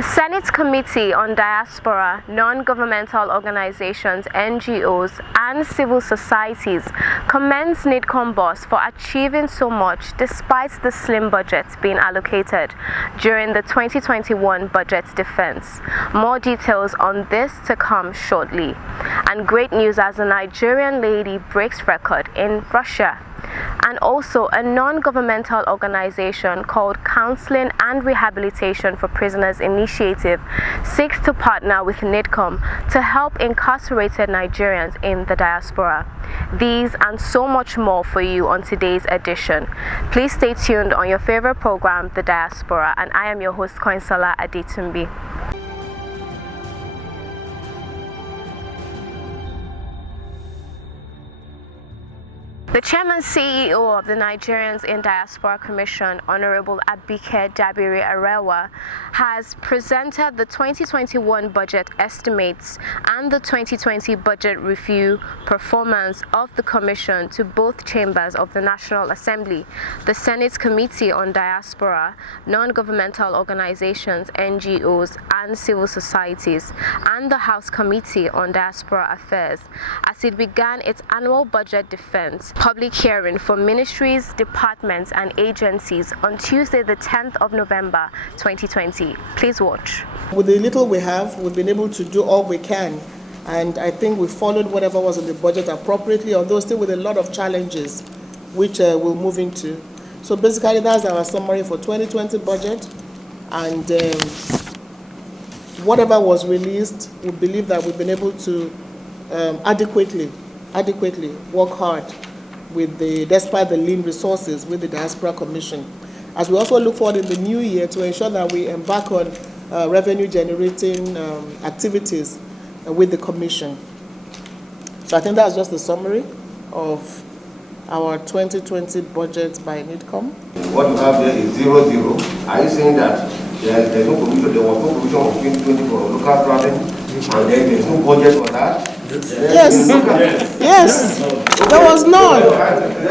The Senate Committee on Diaspora, Non-Governmental Organizations, NGOs, and Civil Societies commends NIDCOM boss for achieving so much despite the slim budgets being allocated during the 2021 budget defense. More details on this to come shortly. And great news as a Nigerian lady breaks record in Russia. And also a non-governmental organization called Counseling and Rehabilitation for Prisoners Initiative seeks to partner with NIDCOM to help incarcerated Nigerians in the diaspora. These and so much more for you on today's edition. Please stay tuned on your favorite program, The Diaspora, and I am your host, Koinsala Adetumbi. The Chairman CEO of the Nigerians in Diaspora Commission, Honorable Abike Dabiri Arewa, has presented the 2021 budget estimates and the 2020 budget review performance of the Commission to both chambers of the National Assembly, the Senate Committee on Diaspora, Non-Governmental Organizations, NGOs, and Civil Societies, and the House Committee on Diaspora Affairs, as it began its annual budget defense public hearing for ministries, departments, and agencies on Tuesday, the 10th of November, 2020. Please watch. With the little we have, we've been able to do all we can, and I think we followed whatever was in the budget appropriately, although still with a lot of challenges, which we'll move into. So basically, that's our summary for 2020 budget, and whatever was released, we believe that we've been able to adequately work hard despite the lean resources with the Diaspora Commission. As we also look forward in the new year to ensure that we embark on revenue generating activities with the Commission. So I think that's just the summary of our 2020 budget by NIDCOM. What you have there is 0-0. Are you saying that there's no provision, there was no provision of 2020 for local travel, and then there's no budget for that? Yes, yes, there was none.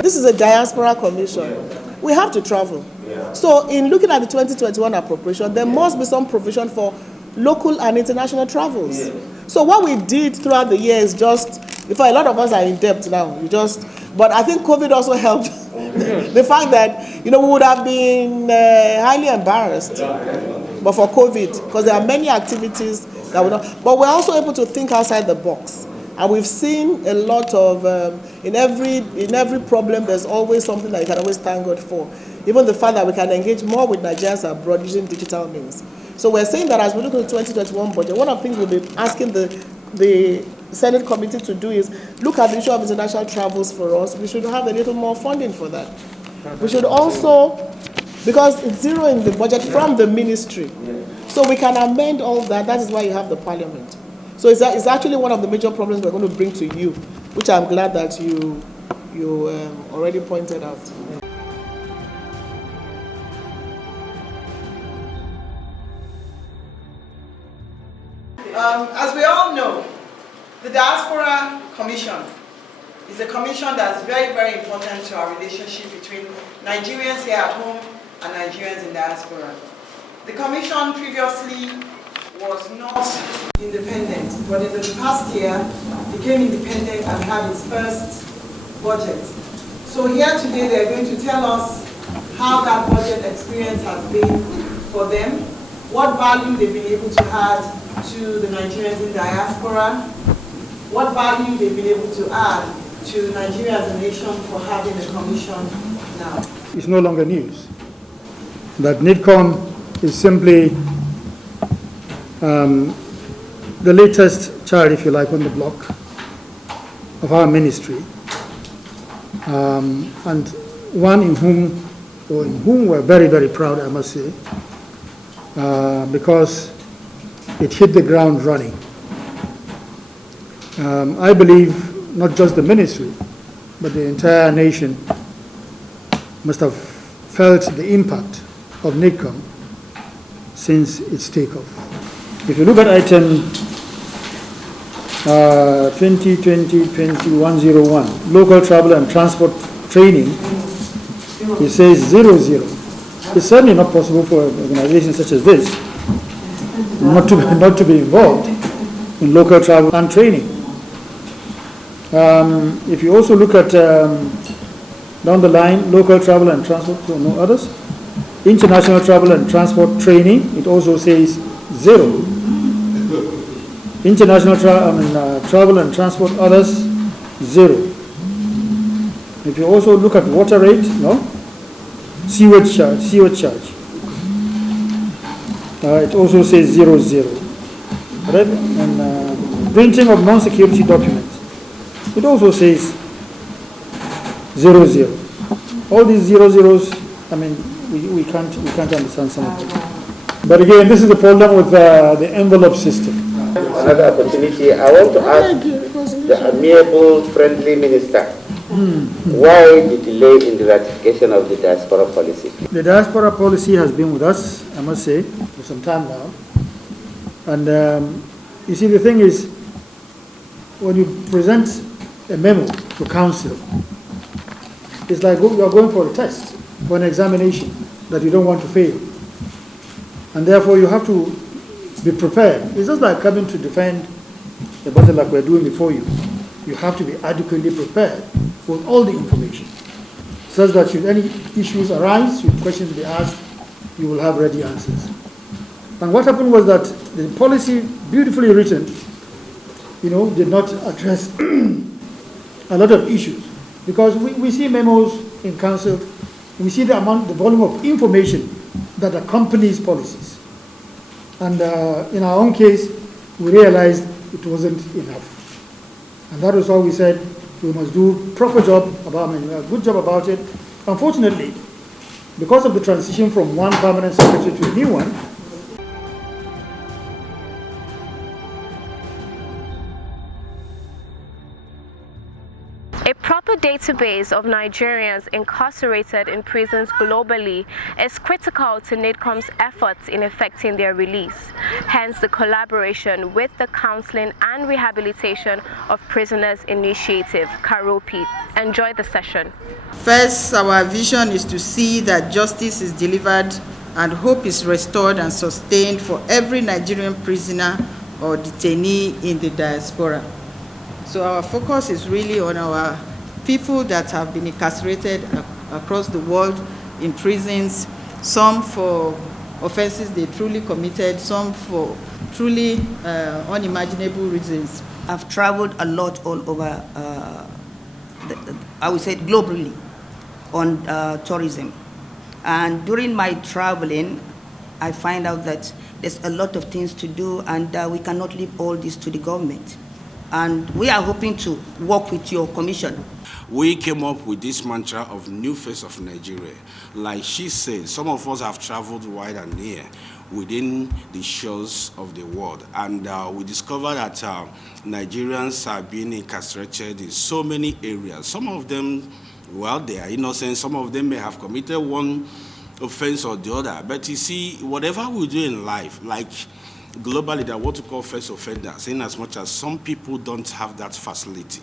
This is a Diaspora Commission. We have to travel. So in looking at the 2021 appropriation, there must be some provision for local and international travels. So what we did throughout the year is just, in fact, a lot of us are in debt now. But I think COVID also helped. The fact that, we would have been highly embarrassed, but for COVID, because there are many activities that we don't. But we're also able to think outside the box. And we've seen a lot of, in every problem, there's always something that you can always thank God for. Even the fact that we can engage more with Nigerians abroad using digital means. So we're saying that as we look at the 2021 budget, one of the things we'll be asking the Senate Committee to do is look at the issue of international travels for us. We should have a little more funding for that. We should also, because it's zero in the budget from the ministry, so we can amend all that. That is why you have the Parliament. So it's actually one of the major problems we're going to bring to you, which I'm glad that you already pointed out. As we all know, the Diaspora Commission is a commission that's very, very important to our relationship between Nigerians here at home and Nigerians in diaspora. The commission previously was not independent, but in the past year became independent and had its first budget. So here today they're going to tell us how that budget experience has been for them, what value they've been able to add to the Nigerians in diaspora, what value they've been able to add to Nigeria as a nation for having a commission now. It's no longer news that NIDCOM is simply the latest child, if you like, on the block of our ministry, and one in whom we're very, very proud, I must say, because it hit the ground running. I believe not just the ministry, but the entire nation must have felt the impact of NIDCOM since its takeoff. If you look at item 2020-2101, local travel and transport training, it says 0-0. It's certainly not possible for an organization such as this not to be involved in local travel and training. If you also look at down the line, local travel and transport, so no others. International travel and transport training, it also says 0. International travel and transport others, 0. If you also look at water rate, no? Sewage charge. It also says 0, 0. Right? And printing of non-security documents, it also says 0, 0. All these 0, zeros, I mean, we can't understand some of them. But again, this is the problem with the envelope system. Another opportunity, I want to ask the amiable, friendly minister, why the delay in the ratification of the diaspora policy? The diaspora policy has been with us, I must say, for some time now. And you see, the thing is, when you present a memo to council, it's like you are going for a test, for an examination that you don't want to fail. And therefore you have to be prepared. It's just like coming to defend a battle like we're doing before you. You have to be adequately prepared with all the information, such that should any issues arise, should questions be asked, you will have ready answers. And what happened was that the policy, beautifully written, did not address a lot of issues. Because we see memos in council, we see the volume of information that accompanies policies. And in our own case, we realized it wasn't enough. And that was why we said we must do a good job about it. Unfortunately, because of the transition from one permanent secretary to a new one, a proper database of Nigerians incarcerated in prisons globally is critical to NIDCOM's efforts in effecting their release. Hence the collaboration with the Counseling and Rehabilitation of Prisoners Initiative, CAROPI. Enjoy the session. First, our vision is to see that justice is delivered and hope is restored and sustained for every Nigerian prisoner or detainee in the diaspora. So our focus is really on our people that have been incarcerated across the world in prisons, some for offenses they truly committed, some for truly unimaginable reasons. I've traveled a lot all over, I would say globally, on tourism. And during my traveling, I find out that there's a lot of things to do, and we cannot leave all this to the government. And we are hoping to work with your commission. We came up with this mantra of New Face of Nigeria. Like she said, some of us have traveled wide and near within the shores of the world. And we discovered that Nigerians are being incarcerated in so many areas. Some of them, well, they are innocent. Some of them may have committed one offense or the other. But you see, whatever we do in life, like globally, they are what we call first offenders, in as much as some people don't have that facility.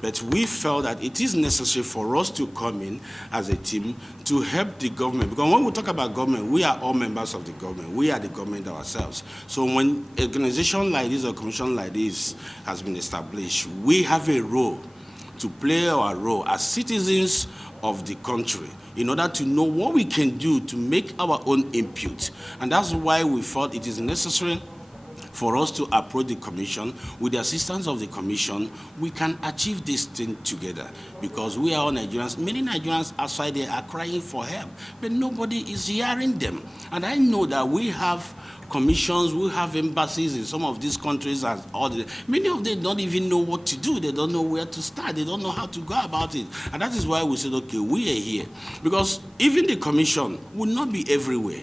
But we felt that it is necessary for us to come in as a team to help the government. Because when we talk about government, we are all members of the government. We are the government ourselves. So when an organization like this or commission like this has been established, we have a role to play our role as citizens of the country in order to know what we can do to make our own input. And that's why we thought it is necessary for us to approach the commission. With the assistance of the commission, we can achieve this thing together, because we are all Nigerians. Many Nigerians outside there are crying for help, but nobody is hearing them. And I know that we have commissions, we have embassies in some of these countries, and many of them don't even know what to do. They don't know where to start. They don't know how to go about it. And that is why we said, okay, we are here. Because even the commission will not be everywhere.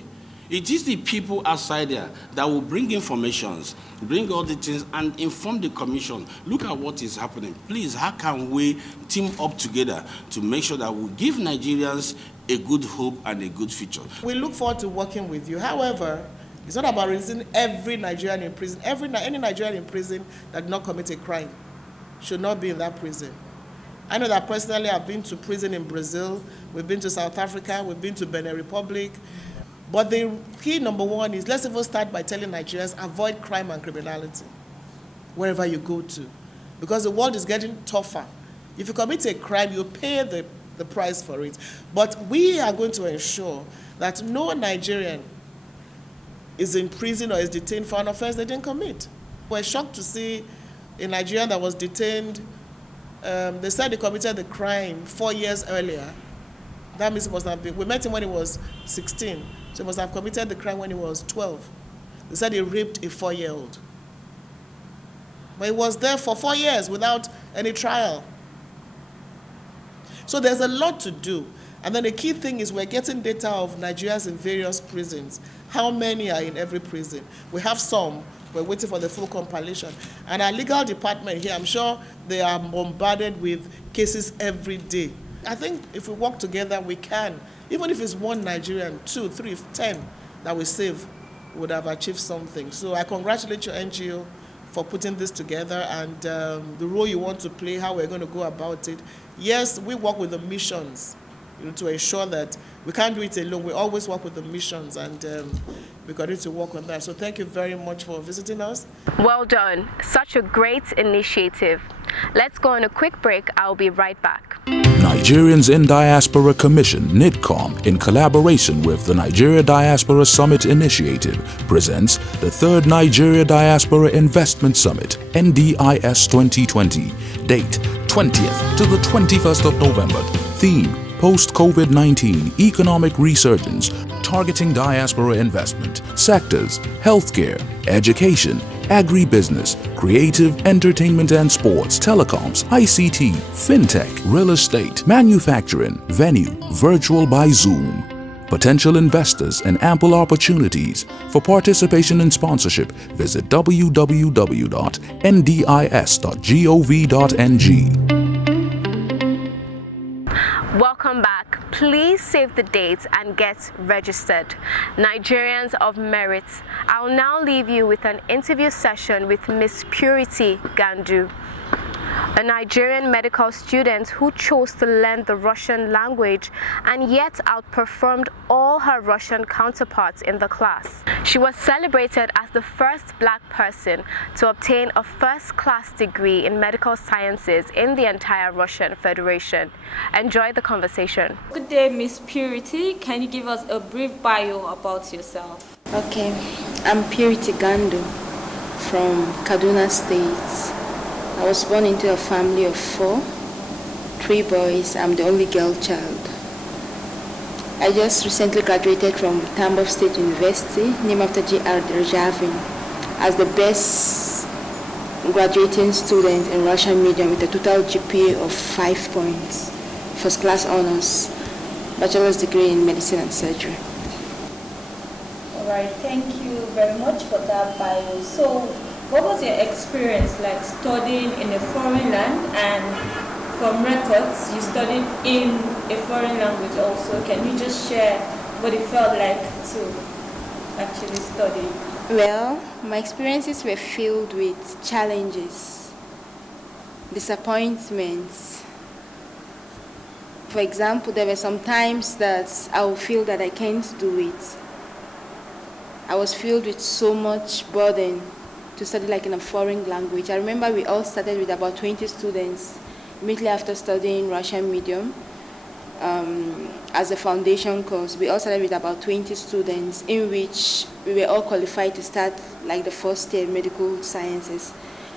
It is the people outside there that will bring informations, bring all the things, and inform the commission. Look at what is happening. Please, how can we team up together to make sure that we give Nigerians a good hope and a good future? We look forward to working with you. However, it's not about releasing every Nigerian in prison. Any Nigerian in prison that did not commit a crime should not be in that prison. I know that personally I've been to prison in Brazil, we've been to South Africa, we've been to Benin Republic. But the key number one is, let's even start by telling Nigerians, avoid crime and criminality wherever you go to. Because the world is getting tougher. If you commit a crime, you pay the price for it. But we are going to ensure that no Nigerian is in prison or is detained for an offense they didn't commit. We're shocked to see a Nigerian that was detained, they said he committed the crime 4 years earlier. That means he must have been, we met him when he was 16, so he must have committed the crime when he was 12. They said he raped a 4-year-old. But he was there for 4 years without any trial. So there's a lot to do. And then the key thing is we're getting data of Nigerians in various prisons. How many are in every prison? We have some. We're waiting for the full compilation. And our legal department here, I'm sure they are bombarded with cases every day. I think if we work together, we can. Even if it's one Nigerian, 2, 3, 10 that we save, would have achieved something. So I congratulate your NGO for putting this together and the role you want to play, how we're going to go about it. Yes, we work with the missions, to ensure that we can't do it alone. We always work with the missions, and we got to work on that. So thank you very much for visiting us. Well done. Such a great initiative. Let's go on a quick break. I'll be right back. Nigerians in Diaspora Commission, NIDCOM, in collaboration with the Nigeria Diaspora Summit Initiative, presents the 3rd Nigeria Diaspora Investment Summit, NDIS 2020. Date 20th to the 21st of November. Theme: Post-COVID-19 Economic Resurgence, targeting diaspora investment. Sectors: healthcare, education, agribusiness, creative, entertainment and sports, telecoms, ICT, fintech, real estate, manufacturing. Venue: virtual by Zoom. Potential investors and ample opportunities. For participation and sponsorship, visit www.ndis.gov.ng. Welcome back. Please save the dates and get registered. Nigerians of merit. I'll now leave you with an interview session with Miss Purity Gandu, a Nigerian medical student who chose to learn the Russian language and yet outperformed all her Russian counterparts in the class. She was celebrated as the first black person to obtain a first-class degree in medical sciences in the entire Russian Federation. Enjoy the conversation. Good day, Miss Purity. Can you give us a brief bio about yourself? Okay, I'm Purity Gandu from Kaduna State. I was born into a family of 4, 3 boys. I'm the only girl child. I just recently graduated from Tambov State University, named after G.R. Derjavin, as the best graduating student in Russian medium with a total GPA of 5 points, first class honors, bachelor's degree in medicine and surgery. All right, thank you very much for that bio. So, what was your experience like studying in a foreign land, and from records you studied in a foreign language also? Can you just share what it felt like to actually study? Well, my experiences were filled with challenges, disappointments. For example, there were some times that I would feel that I can't do it. I was filled with so much burden to study like in a foreign language. I remember we all started with about 20 students immediately after studying Russian medium as a foundation course. We all started with about 20 students, in which we were all qualified to start like the first year medical sciences.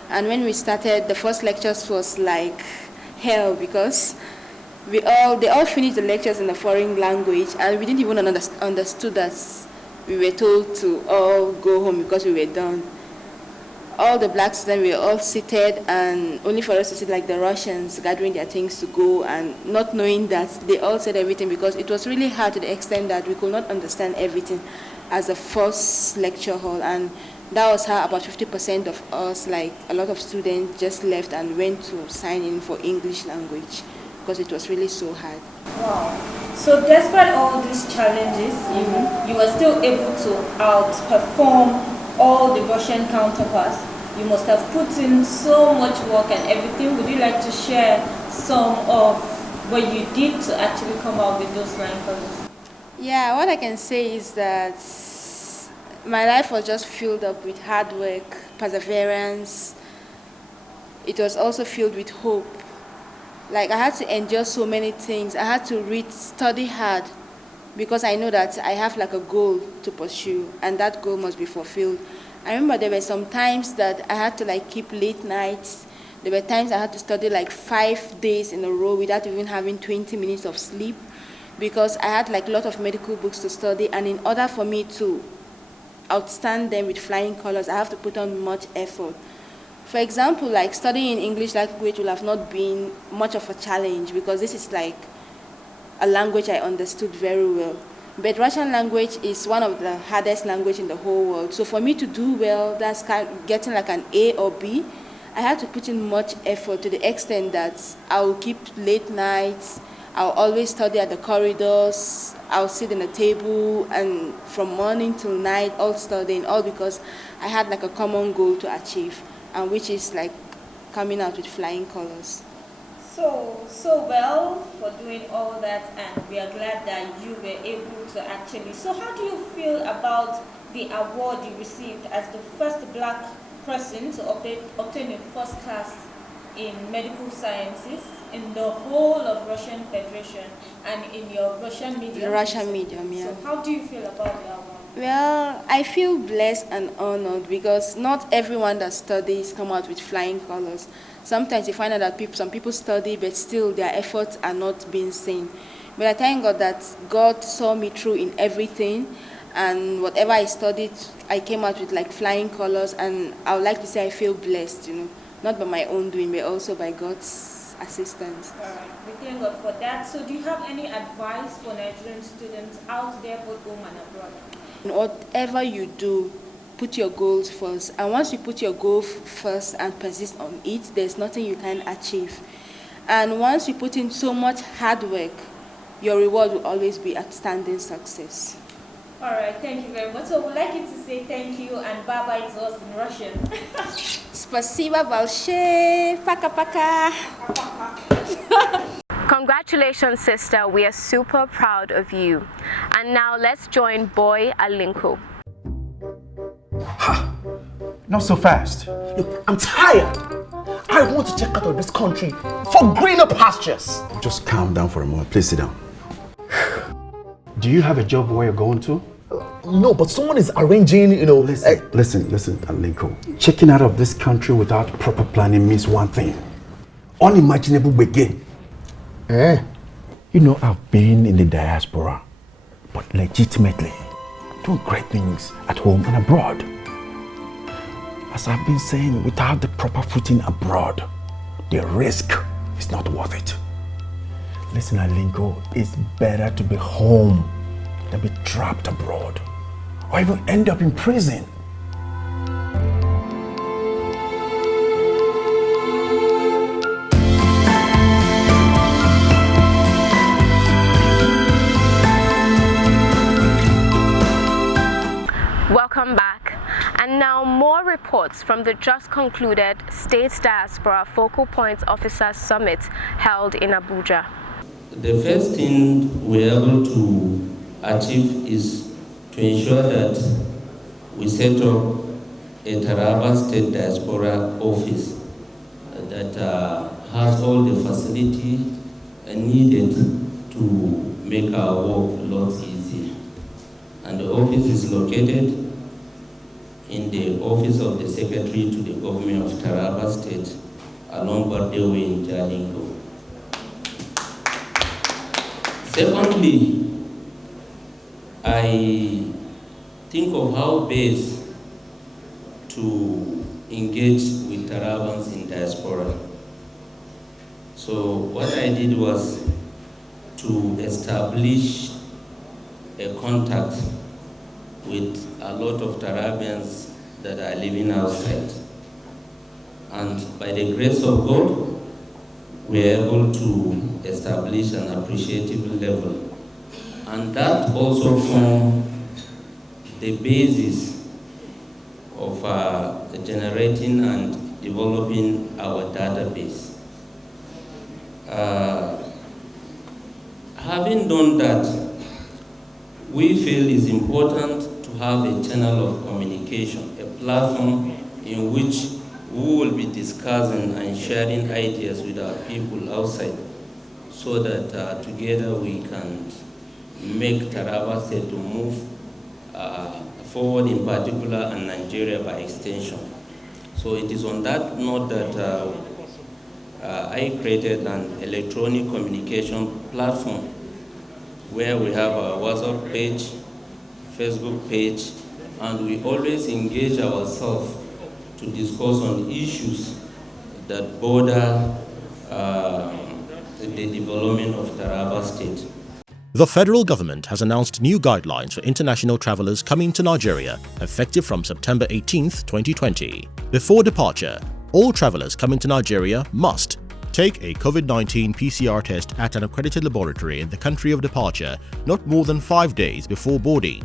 And when we started, the first lectures was like hell, because they all finished the lectures in a foreign language, and we didn't even understood that we were told to all go home because we were done. All the black students were all seated, and only for us to see like the Russians gathering their things to go, and not knowing that they all said everything, because it was really hard to the extent that we could not understand everything as a first lecture hall. And that was how about 50% of us, like a lot of students, just left and went to sign in for English language, because it was really so hard. Wow. So despite all these challenges, you were still able to outperform all the Russian counterparts. You must have put in so much work and everything. Would you like to share some of what you did to actually come out with those 9 colors? Yeah, what I can say is that my life was just filled up with hard work, perseverance. It was also filled with hope. Like, I had to endure so many things. I had to read, study hard, because I know that I have like a goal to pursue, and that goal must be fulfilled. I remember there were some times that I had to like keep late nights. There were times I had to study like 5 days in a row without even having 20 minutes of sleep, because I had like a lot of medical books to study, and in order for me to outstand them with flying colors, I have to put on much effort. For example, like studying English language will have not been much of a challenge, because this is like a language I understood very well. But Russian language is one of the hardest languages in the whole world. So for me to do well, that's getting like an A or B, I had to put in much effort, to the extent that I will keep late nights, I'll always study at the corridors, I'll sit in a table, and from morning till night, all studying, all because I had like a common goal to achieve, and which is like coming out with flying colors. So well for doing all that, and we are glad that you were able to actually. So how do you feel about the award you received as the first black person to obtain a first class in medical sciences in the whole of Russian Federation and in your Russian medium? The Russian medium, yeah. So how do you feel about the award? Well, I feel blessed and honored, because not everyone that studies come out with flying colors. Sometimes you find out that some people study, but still their efforts are not being seen. But I thank God that God saw me through in everything, and whatever I studied, I came out with like flying colors, and I would like to say I feel blessed, not by my own doing, but also by God's assistance. All right, we thank God for that. So do you have any advice for Nigerian students out there, both home and abroad? Whatever you do, put your goals first. And once you put your goal first and persist on it, there's nothing you can achieve. And once you put in so much hard work, your reward will always be outstanding success. All right, thank you very much. So we'd like you to say thank you, and bye-bye is us in Russian. Spasiba balshe, paka-paka. Congratulations, sister. We are super proud of you. And now let's join Boy Alinko. Ha! Not so fast. Look, I'm tired. I want to check out of this country for greener pastures. Just calm down for a moment. Please sit down. Do you have a job where you're going to? No, but someone is arranging, Listen, Alinko. Checking out of this country without proper planning means one thing. Unimaginable begin. I've been in the diaspora, but legitimately doing great things at home and abroad. As I've been saying, without the proper footing abroad, the risk is not worth it. Listen, Alinko, it's better to be home than be trapped abroad, or even end up in prison. Welcome back. And now more reports from the just concluded State Diaspora Focal Points Officers Summit held in Abuja. The first thing we're able to achieve is to ensure that we set up a Taraba State Diaspora office that has all the facility needed to make our work a lot easier. And the office is located in the office of the Secretary to the Government of Taraba State along Bardewe in Jalingo. Secondly, I think of how best to engage with Tarabans in diaspora. So what I did was to establish a contact with a lot of Tarabians that are living outside. And by the grace of God, we are able to establish an appreciative level. And that also forms the basis of generating and developing our database. Having done that, we feel it's important to have a channel of communication, a platform in which we will be discussing and sharing ideas with our people outside, so that together we can make Taraba State to move forward in particular, and Nigeria by extension. So it is on that note that I created an electronic communication platform where we have a WhatsApp page, Facebook page, and we always engage ourselves to discuss on issues that border the development of Taraba State. The federal government has announced new guidelines for international travelers coming to Nigeria, effective from September 18, 2020. Before departure, all travelers coming to Nigeria must take a COVID-19 PCR test at an accredited laboratory in the country of departure not more than 5 days before boarding.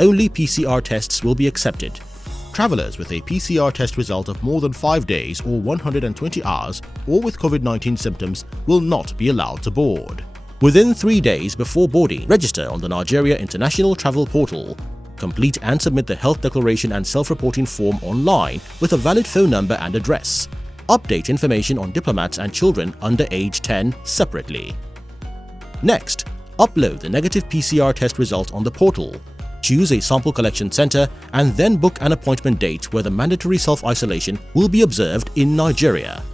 Only PCR tests will be accepted. Travelers with a PCR test result of more than 5 days or 120 hours or with COVID-19 symptoms will not be allowed to board. Within 3 days before boarding, register on the Nigeria International Travel Portal. Complete and submit the health declaration and self-reporting form online with a valid phone number and address. Update information on diplomats and children under age 10 separately. Next, upload the negative PCR test result on the portal. Choose a sample collection center and then book an appointment date where the mandatory self-isolation will be observed in Nigeria.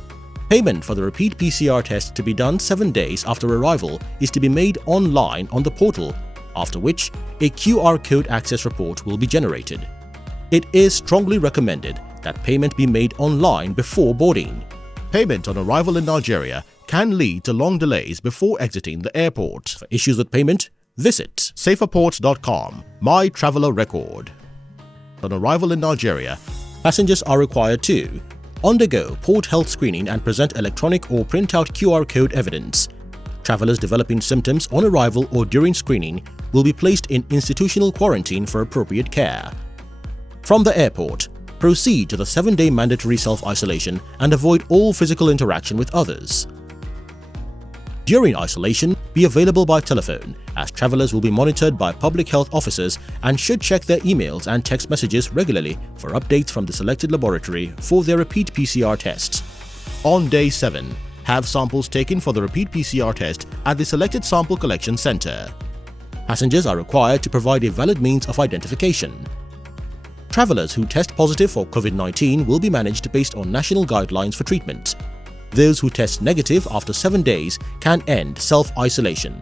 Payment for the repeat PCR test to be done 7 days after arrival is to be made online on the portal, after which a QR code access report will be generated. It is strongly recommended that payment be made online before boarding. Payment on arrival in Nigeria can lead to long delays before exiting the airport. For issues with payment, visit saferports.com, My Traveler Record. On arrival in Nigeria, passengers are required to undergo port health screening and present electronic or printout QR code evidence. Travelers developing symptoms on arrival or during screening will be placed in institutional quarantine for appropriate care. From the airport, proceed to the 7-day mandatory self-isolation and avoid all physical interaction with others. During isolation, be available by telephone, as travelers will be monitored by public health officers and should check their emails and text messages regularly for updates from the selected laboratory for their repeat PCR tests. On day 7, have samples taken for the repeat PCR test at the selected sample collection center. Passengers are required to provide a valid means of identification. Travelers who test positive for COVID-19 will be managed based on national guidelines for treatment. Those who test negative after 7 days can end self-isolation.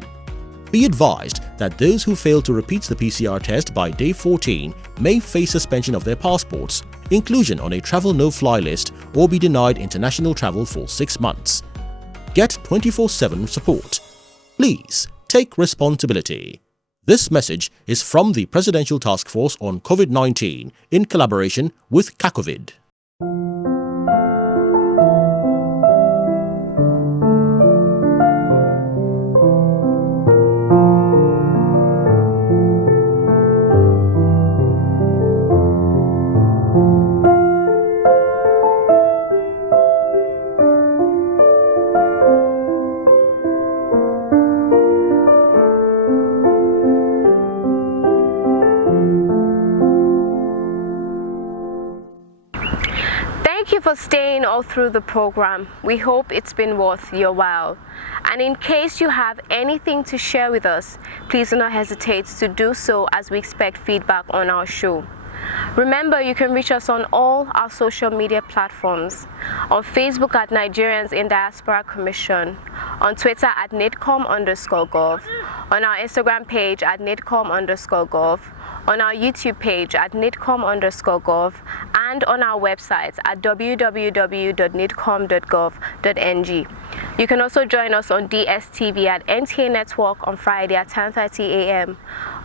Be advised that those who fail to repeat the PCR test by day 14 may face suspension of their passports, inclusion on a travel no-fly list, or be denied international travel for 6 months. Get 24/7 support. Please take responsibility. This message is from the Presidential Task Force on COVID-19 in collaboration with CACOVID. Thank you for staying all through the program. We hope it's been worth your while. And in case you have anything to share with us, please do not hesitate to do so, as we expect feedback on our show. Remember, you can reach us on all our social media platforms. On Facebook at Nigerians in Diaspora Commission, on Twitter at NIDCOM_gov, on our Instagram page at NIDCOM_gov, on our YouTube page at NIDCOM_gov, and on our website at www.nidcom.gov.ng. You can also join us on DSTV at NTA Network on Friday at 10:30 a.m.,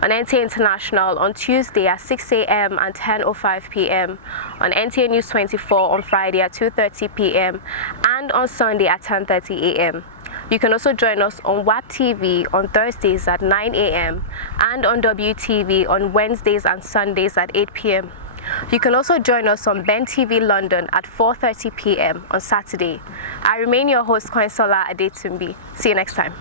on NTA International on Tuesday at 6 a.m. and 10:05 p.m., on NTA News 24 on Friday at 2:30 p.m., and on Sunday at 10:30 a.m. You can also join us on WAP TV on Thursdays at 9 a.m. and on WTV on Wednesdays and Sundays at 8 p.m. You can also join us on Ben TV London at 4:30 p.m. on Saturday. I remain your host, Koinsola Adetumbi. See you next time.